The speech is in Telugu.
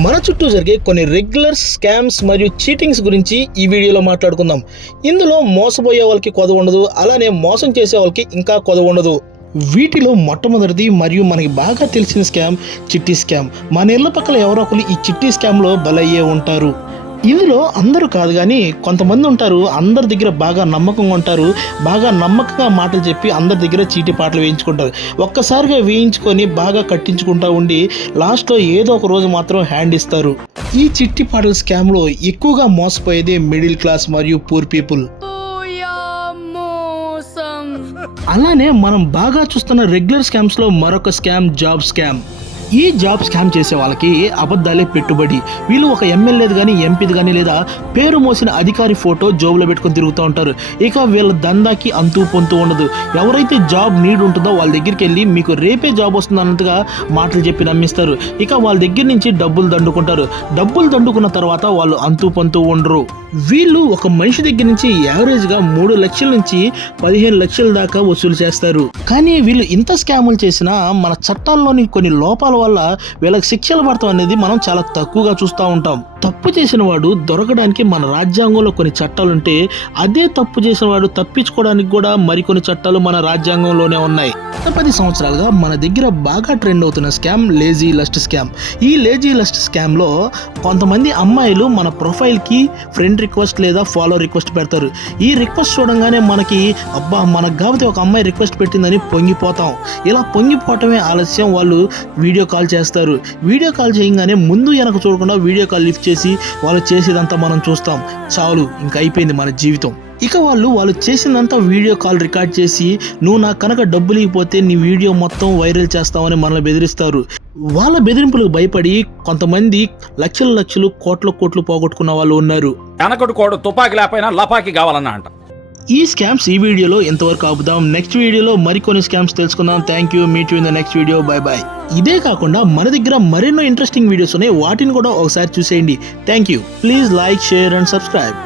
మన చుట్టూ జరిగే కొన్ని రెగ్యులర్ స్కామ్స్ మరియు చీటింగ్స్ గురించి ఈ వీడియోలో మాట్లాడుకుందాం. ఇందులో మోసపోయే వాళ్ళకి కొదవ ఉండదు, అలానే మోసం చేసే వాళ్ళకి ఇంకా కొదవ ఉండదు. వీటిలో మొట్టమొదటిది మరియు మనకి బాగా తెలిసిన స్కామ్ చిట్టి స్కామ్. మన ఇళ్ల పక్కల ఎవరో ఒకరు ఈ చిట్టి స్కామ్లో బలయ్యే ఉంటారు. ఇందులో అందరూ కాదు కానీ కొంతమంది ఉంటారు, అందరి దగ్గర బాగా నమ్మకంగా ఉంటారు, బాగా నమ్మకంగా మాటలు చెప్పి అందరి దగ్గర చీటీ పాటలు వేయించుకుంటారు. ఒక్కసారిగా వేయించుకొని బాగా కట్టించుకుంటూ ఉండి లాస్ట్లో ఏదో ఒక రోజు మాత్రం హ్యాండ్ ఇస్తారు. ఈ చిట్టి పాటల స్కామ్లో ఎక్కువగా మోసపోయేది మిడిల్ క్లాస్ మరియు పూర్ పీపుల్. అలానే మనం బాగా చూస్తున్న రెగ్యులర్ స్కామ్స్లో మరొక స్కామ్ జాబ్ స్కామ్. ఈ జాబ్ స్కామ్ చేసే వాళ్ళకి అబద్ధాలే పెట్టుబడి. వీళ్ళు ఒక ఎమ్మెల్యేది కానీ ఎంపీది కానీ లేదా పేరు మోసిన అధికారి ఫోటో జోబులో పెట్టుకొని తిరుగుతూ ఉంటారు. ఇక వీళ్ళ దందాకి అంతూ పొంతూ ఉండదు. ఎవరైతే జాబ్ నీడ్ ఉంటుందో వాళ్ళ దగ్గరికి వెళ్ళి మీకు రేపే జాబ్ వస్తుంది అన్నట్టుగా మాటలు చెప్పి నమ్మిస్తారు. ఇక వాళ్ళ దగ్గర నుంచి డబ్బులు దండుకుంటారు. డబ్బులు దండుకున్న తర్వాత వాళ్ళు అంతూ పొంతూ ఉండరు. వీళ్ళు ఒక మనిషి దగ్గర నుంచి యావరేజ్గా 3 లక్షల నుంచి 15 లక్షల దాకా వసూలు చేస్తారు. కానీ వీళ్ళు ఇంత స్కాములు చేసినా మన చట్టాల్లోని కొన్ని లోపాల వల్ల వీళ్ళకి శిక్షలు పడతాం అనేది మనం చాలా తక్కువగా చూస్తూ ఉంటాం. తప్పు చేసిన వాడు దొరకడానికి మన రాజ్యాంగంలో కొన్ని చట్టాలు ఉంటే, అదే తప్పు చేసిన వాడు తప్పించుకోవడానికి కూడా మరికొన్ని చట్టాలు మన రాజ్యాంగంలోనే ఉన్నాయి. గత 10 సంవత్సరాలుగా మన దగ్గర బాగా ట్రెండ్ అవుతున్న స్కామ్ లేజీ లస్ట్ స్కామ్. ఈ లేజీ లస్ట్ స్కామ్లో కొంతమంది అమ్మాయిలు మన ప్రొఫైల్కి ఫ్రెండ్ రిక్వెస్ట్ లేదా ఫాలో రిక్వెస్ట్ పెడతారు. ఈ రిక్వెస్ట్ చూడంగానే మనకి అబ్బా మనకు కాబట్టి ఒక అమ్మాయి రిక్వెస్ట్ పెట్టిందని పొంగిపోతాం. ఇలా పొంగిపోవటమే ఆలస్యం వాళ్ళు వీడియో కాల్ చేస్తారు. వీడియో కాల్ చేయగానే ముందు వెనక చూడకుండా వీడియో కాల్ లిఫ్ట్ చేసి వాళ్ళు చేసేదంతా మనం చూస్తాం. చాలు, ఇంక అయిపోయింది మన జీవితం. ఇక వాళ్ళు చేసిందంతా వీడియో కాల్ రికార్డ్ చేసి నువ్వు నాకు కనుక డబ్బులు ఇవ్వకపోతే నీ వీడియో మొత్తం వైరల్ చేస్తామని మనల్ని బెదిరిస్తారు. వాళ్ళ బెదిరింపులకు భయపడి కొంతమంది లక్షలు కోట్లు పోగొట్టుకున్న వాళ్ళు ఉన్నారు. తుపాకి లేకపోయినా లపాకి కావాలన్నా అంట. ఈ స్కామ్స్ ఈ వీడియోలో ఎంతవరకు ఆపుదాం. నెక్స్ట్ వీడియోలో మరికొన్ని స్కామ్స్ తెలుసుకుందాం. Thank you. Meet you in the next video. By. ఇదే కాకుండా మన దగ్గర మరెన్నో ఇంట్రెస్టింగ్ వీడియోస్ ఉన్నాయి, వాటిని కూడా ఒకసారి చూసేయండి. Thank you. Please like, share and subscribe.